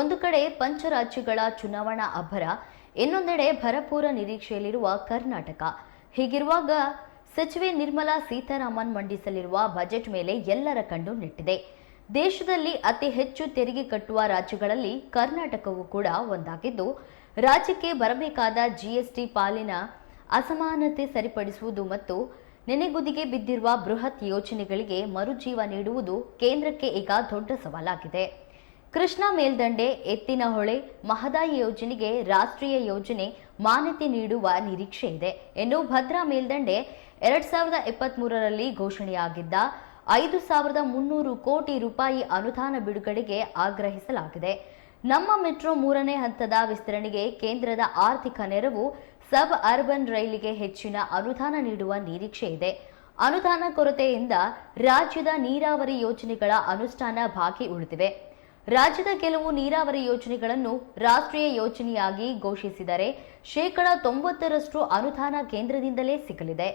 ಒಂದು ಕಡೆ ಪಂಚರಾಜ್ಯಗಳ ಚುನಾವಣಾ ಅಬ್ಬರ, ಇನ್ನೊಂದೆಡೆ ಭರಪೂರ ನಿರೀಕ್ಷೆಯಲ್ಲಿರುವ ಕರ್ನಾಟಕ. ಹೀಗಿರುವಾಗ ಸಚಿವೆ ನಿರ್ಮಲಾ ಸೀತಾರಾಮನ್ ಮಂಡಿಸಲಿರುವ ಬಜೆಟ್ ಮೇಲೆ ಎಲ್ಲರ ಕಣ್ಣು ನೆಟ್ಟಿದೆ. ದೇಶದಲ್ಲಿ ಅತಿ ಹೆಚ್ಚು ತೆರಿಗೆ ಕಟ್ಟುವ ರಾಜ್ಯಗಳಲ್ಲಿ ಕರ್ನಾಟಕವೂ ಕೂಡ ಒಂದಾಗಿದ್ದು, ರಾಜ್ಯಕ್ಕೆ ಬರಬೇಕಾದ ಜಿಎಸ್ಟಿ ಪಾಲಿನ ಅಸಮಾನತೆ ಸರಿಪಡಿಸುವುದು ಮತ್ತು ನೆನೆಗುದಿಗೆ ಬಿದ್ದಿರುವ ಬೃಹತ್ ಯೋಜನೆಗಳಿಗೆ ಮರುಜೀವ ನೀಡುವುದು ಕೇಂದ್ರಕ್ಕೆ ಈಗ ದೊಡ್ಡ ಸವಾಲಾಗಿದೆ. ಕೃಷ್ಣಾ ಮೇಲ್ದಂಡೆ, ಎತ್ತಿನಹೊಳೆ, ಮಹದಾಯಿ ಯೋಜನೆಗೆ ರಾಷ್ಟ್ರೀಯ ಯೋಜನೆ ಮಾನ್ಯತೆ ನೀಡುವ ನಿರೀಕ್ಷೆ ಇದೆ. ಇನ್ನು ಭದ್ರಾ ಮೇಲ್ದಂಡೆ 2023ರಲ್ಲಿ ಘೋಷಣೆಯಾಗಿದ್ದ 5,300 ಕೋಟಿ ರೂಪಾಯಿ ಅನುದಾನ ಬಿಡುಗಡೆಗೆ ಆಗ್ರಹಿಸಲಾಗಿದೆ. ನಮ್ಮ ಮೆಟ್ರೋ 3ನೇ ಹಂತದ ವಿಸ್ತರಣೆಗೆ ಕೇಂದ್ರದ ಆರ್ಥಿಕ ನೆರವು, ಸಬ್ ಅರ್ಬನ್ ರೈಲಿಗೆ ಹೆಚ್ಚಿನ ಅನುದಾನ ನೀಡುವ ನಿರೀಕ್ಷೆ ಇದೆ. ಅನುದಾನ ಕೊರತೆಯಿಂದ ರಾಜ್ಯದ ನೀರಾವರಿ ಯೋಜನೆಗಳ ಅನುಷ್ಠಾನ ಬಾಕಿ ಉಳಿದಿವೆ. ರಾಜ್ಯದ ಕೆಲವು ನೀರಾವರಿ ಯೋಜನೆಗಳನ್ನು ರಾಷ್ಟ್ರೀಯ ಯೋಜನೆಯಾಗಿ ಘೋಷಿಸಿದರೆ 90% ಅನುದಾನ ಕೇಂದ್ರದಿಂದಲೇ ಸಿಗಲಿದೆ.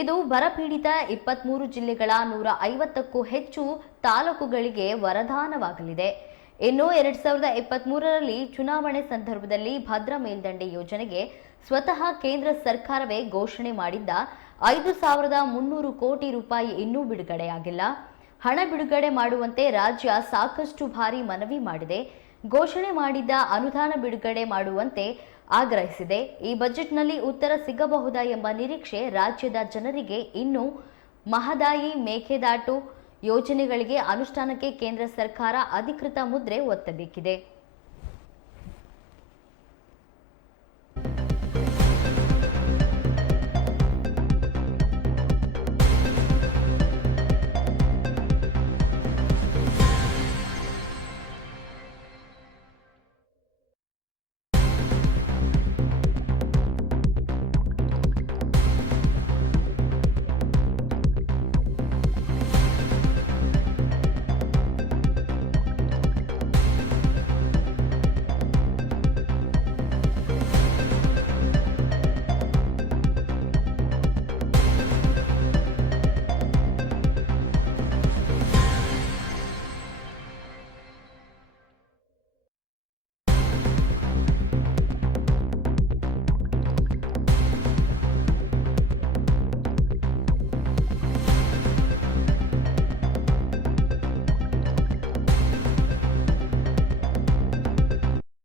ಇದು ಬರಪೀಡಿತ 23 ಜಿಲ್ಲೆಗಳ 150ಕ್ಕೂ ಹೆಚ್ಚು ತಾಲೂಕುಗಳಿಗೆ ವರದಾನವಾಗಲಿದೆ. ಇನ್ನು 2023ರಲ್ಲಿ ಚುನಾವಣೆ ಸಂದರ್ಭದಲ್ಲಿ ಭದ್ರಾ ಮೇಲ್ದಂಡೆ ಯೋಜನೆಗೆ ಸ್ವತಃ ಕೇಂದ್ರ ಸರ್ಕಾರವೇ ಘೋಷಣೆ ಮಾಡಿದ್ದ 5,300 ಕೋಟಿ ರೂಪಾಯಿ ಇನ್ನೂ ಬಿಡುಗಡೆಯಾಗಿಲ್ಲ. ಹಣ ಬಿಡುಗಡೆ ಮಾಡುವಂತೆ ರಾಜ್ಯ ಸಾಕಷ್ಟು ಬಾರಿ ಮನವಿ ಮಾಡಿದೆ. ಘೋಷಣೆ ಮಾಡಿದ್ದ ಅನುದಾನ ಬಿಡುಗಡೆ ಮಾಡುವಂತೆ ಆಗ್ರಹಿಸಿದೆ. ಈ ಬಜೆಟ್ನಲ್ಲಿ ಉತ್ತರ ಸಿಗಬಹುದಾ ಎಂಬ ನಿರೀಕ್ಷೆ ರಾಜ್ಯದ ಜನರಿಗೆ ಇನ್ನು ಮಹದಾಯಿ, ಮೇಕೆದಾಟು ಯೋಜನೆಗಳಿಗೆ ಅನುಷ್ಠಾನಕ್ಕೆ ಕೇಂದ್ರ ಸರ್ಕಾರ ಅಧಿಕೃತ ಮುದ್ರೆ ಒತ್ತಬೇಕಿದೆ.